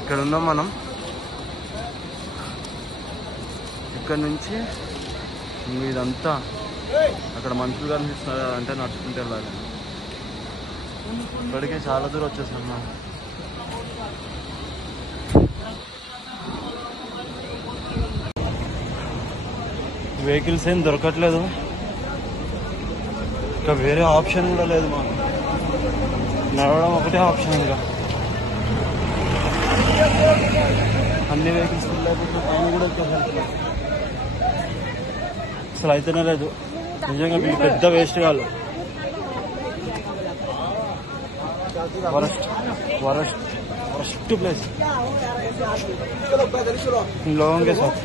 ఇక్కడ ఉన్నాం మనం. ఇక్కడ నుంచి ఇదంతా అక్కడ మనుషులు కనిపిస్తున్నారు అంటే నడుచుకుంటూ వెళ్ళాలి. ఇప్పటికే చాలా దూరం వచ్చేసాం మనం. వెహికల్స్ ఏం దొరకట్లేదు, ఇంకా వేరే ఆప్షన్ కూడా లేదు మాకు. నడవడం ఒకటే ఆప్షన్. ఇంకా అన్ని వెహికల్స్ లేకపోతే పైన కూడా వచ్చేసరికి అసలు అయితేనే లేదు. నిజంగా వీళ్ళు పెద్ద వేస్ట్ కాదు. వరస్ట్ ప్లేస్ లోగోं సార్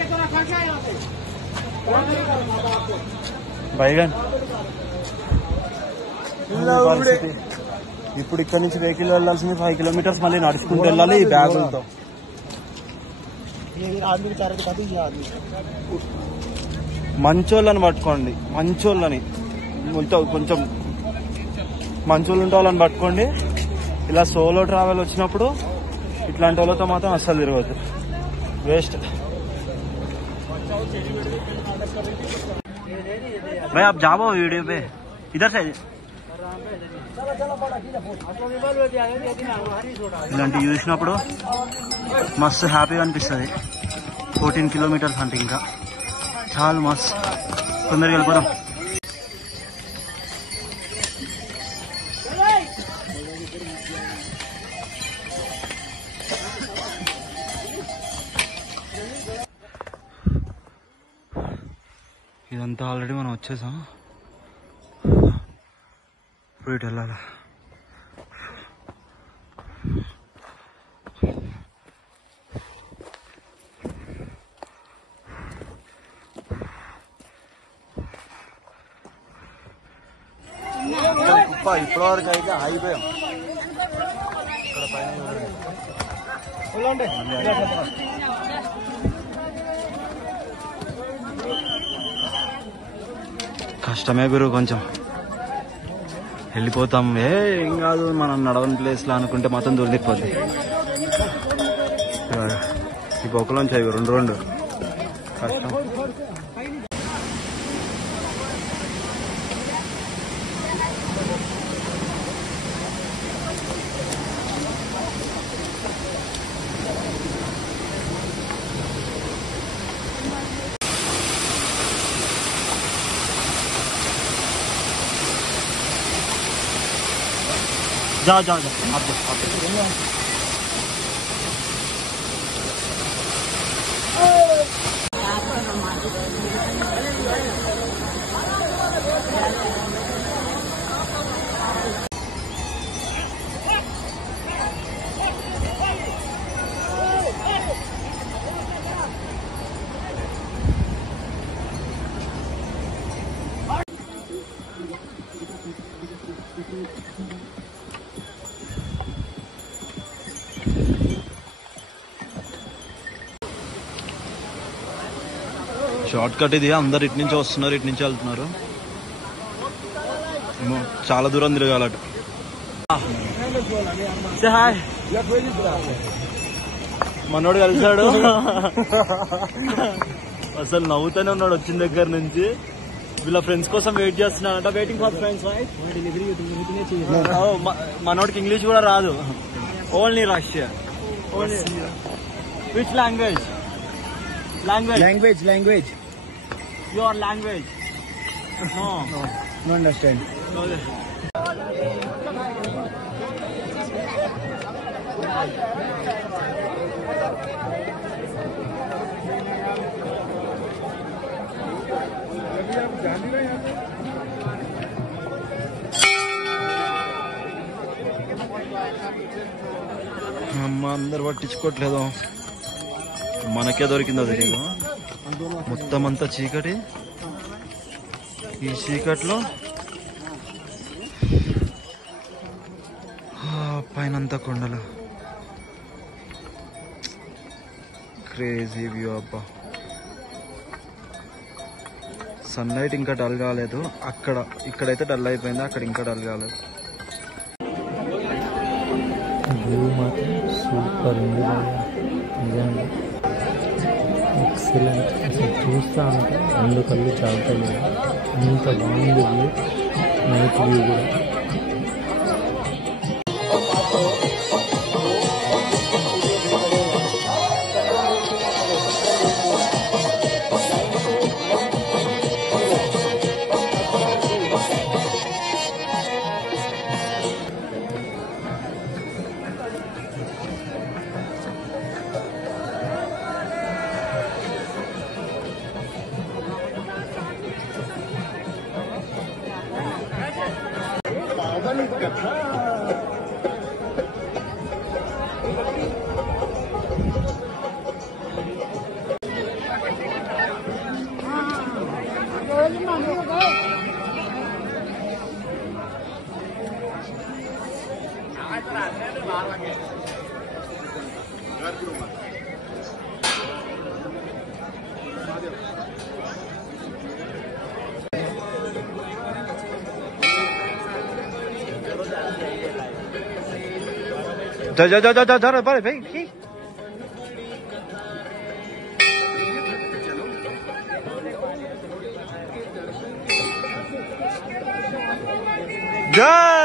బైగన్ పరిస్థితి. ఇప్పుడు ఇక్కడ నుంచి వెహికల్ వెళ్ళాల్సింది 5 కిలోమీటర్స్, మళ్ళీ నడుచుకుంటూ వెళ్ళాలి ఈ బ్యాగులతో. మంచోళ్ళని పట్టుకోండి, మంచోళ్ళని కొంచెం మంచోళ్ళు ఉంటే వాళ్ళని పట్టుకోండి. ఇలా సోలో ట్రావెల్ వచ్చినప్పుడు ఇట్లాంటి వాళ్ళతో మాత్రం అస్సలు తిరగద్దు, వేస్ట్. भाई आप जाओ वीडियो पे, इधर से ఇలాంటివి చూసినప్పుడు మస్తు హ్యాపీగా అనిపిస్తుంది. 14 కిలోమీటర్స్ అంటే ఇంకా చాలా మస్తు. తొందరగా వెళ్ళిపోదాం. ఇదంతా ఆల్రెడీ మనం వచ్చేసాం. ఇప్పుడు ఇటు వెళ్ళాలి. ఇప్పటివరకు అయితే ఆగిపోయాం. ఇక్కడ పైన కష్టమే గురు, కొంచెం వెళ్ళిపోతాం. ఏం కాదు, మనం నడవని ప్లేస్లో అనుకుంటే మాత్రం దొరికిపోద్ది. ఈ బొక్కలోంచి అవి రెండు కష్టం. जा जा जा आप షార్ట్ కట్ ఇది. అందరు ఇటు నుంచి వస్తున్నారు, ఇటు నుంచి వెళ్తున్నారు. ఏమో చాలా దూరం తిరగాలట. హాయ్, మనోడు కలిసాడు. అసలు నవ్వుతూనే ఉన్నాడు వచ్చిన దగ్గర నుంచి. వీళ్ళ ఫ్రెండ్స్ కోసం వెయిట్ చేస్తున్నాడంట. Waiting for friends. మనోడికి ఇంగ్లీష్ కూడా రాదు, only Russia. Which language? Language. Your language? No understand. No. అమ్మ అందరు పట్టించుకోవట్లేదు, మనకే దొరికిందో తెలియదు. మొత్తం అంతా చీకటి. ఈ చీకట్లో పైనంతా కొండలు. క్రేజీ వ్యూ అబ్బా. సన్లైట్ ఇంకా డల్ కాలేదు. ఇక్కడైతే డల్ అయిపోయింది, అక్కడ ఇంకా డల్ కాలేదు. వ్యూ మాత్రం సూపర్ ఉంది నిజంగా ఎక్సలెంట్. అసలు చూస్తూ ఉంటే రెండు కళ్ళు చాలుతాయి. అంత బాగుంది వ్యూ, నైట్ వ్యూ కూడా. जा भाई जा